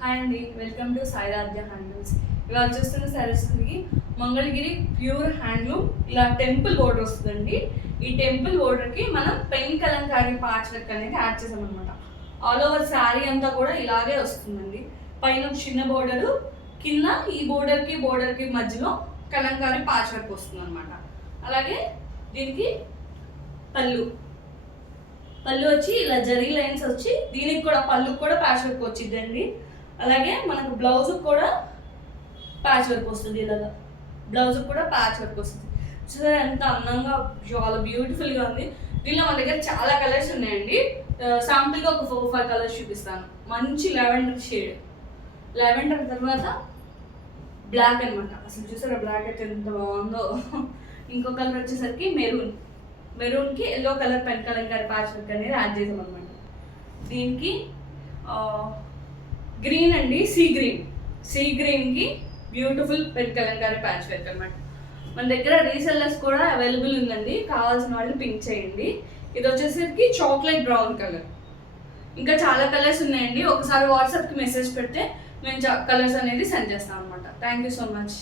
Hi అండి, welcome to సాయిరాధ్య handlooms. ఇవాళ చూస్తున్న సరస్వతికి మంగళగిరి ప్యూర్ హ్యాండ్లూమ్ ఇలా టెంపుల్ బోర్డర్ వస్తుందండి. ఈ టెంపుల్ బోర్డర్కి మనం పెన్ కలంకారీ పార్చ్ వర్క్ అనేది యాడ్ చేసామన్నమాట. ఆల్ ఓవర్ శారీ అంతా కూడా ఇలాగే వస్తుందండి. పైన చిన్న బోర్డరు, కింద ఈ బోర్డర్కి మధ్యలో కలంకారీ పార్చ్ వర్క్ వస్తుంది అనమాట. అలాగే దీనికి పళ్ళు వచ్చి ఇలా జరీ లైన్స్ వచ్చి దీనికి కూడా పళ్ళుకి కూడా ప్యాచ్ వర్క్ వచ్చిందండి. అలాగే మనకు బ్లౌజ్ కూడా ప్యాచ్ వర్క్ వస్తుంది. ఇలాగా బ్లౌజ్ కూడా ప్యాచ్ వర్క్ వస్తుంది. చూసారా ఎంత అందంగా, చాలా బ్యూటిఫుల్గా ఉంది. దీనిలో మన దగ్గర చాలా కలర్స్ ఉన్నాయండి. శాంపుల్గా ఒక 4-5 కలర్స్ చూపిస్తాను. మంచి లెవెండర్ షేడ్, లెవెండర్ తర్వాత బ్లాక్ అనమాట. అసలు చూసారా బ్లాక్ అయితే ఎంత బాగుందో. ఇంకో కలర్ వచ్చేసరికి మెరూన్కి yellow colour pen kalamkari patch work అనేది యాడ్ చేసాం అనమాట. దీనికి గ్రీన్ అండి, సీ గ్రీన్కి beautiful pen kalamkari patch work అనమాట. మన దగ్గర రీసెల్లర్స్ కూడా అవైలబుల్ ఉందండి, కావాల్సిన వాళ్ళు పింక్ చేయండి. ఇది వచ్చేసరికి చాక్లెట్ బ్రౌన్ కలర్. ఇంకా చాలా కలర్స్ ఉన్నాయండి. ఒకసారి వాట్సాప్కి మెసేజ్ పెడితే మేము కలర్స్ అనేది సెండ్ చేస్తాం అనమాట. Thank you so much.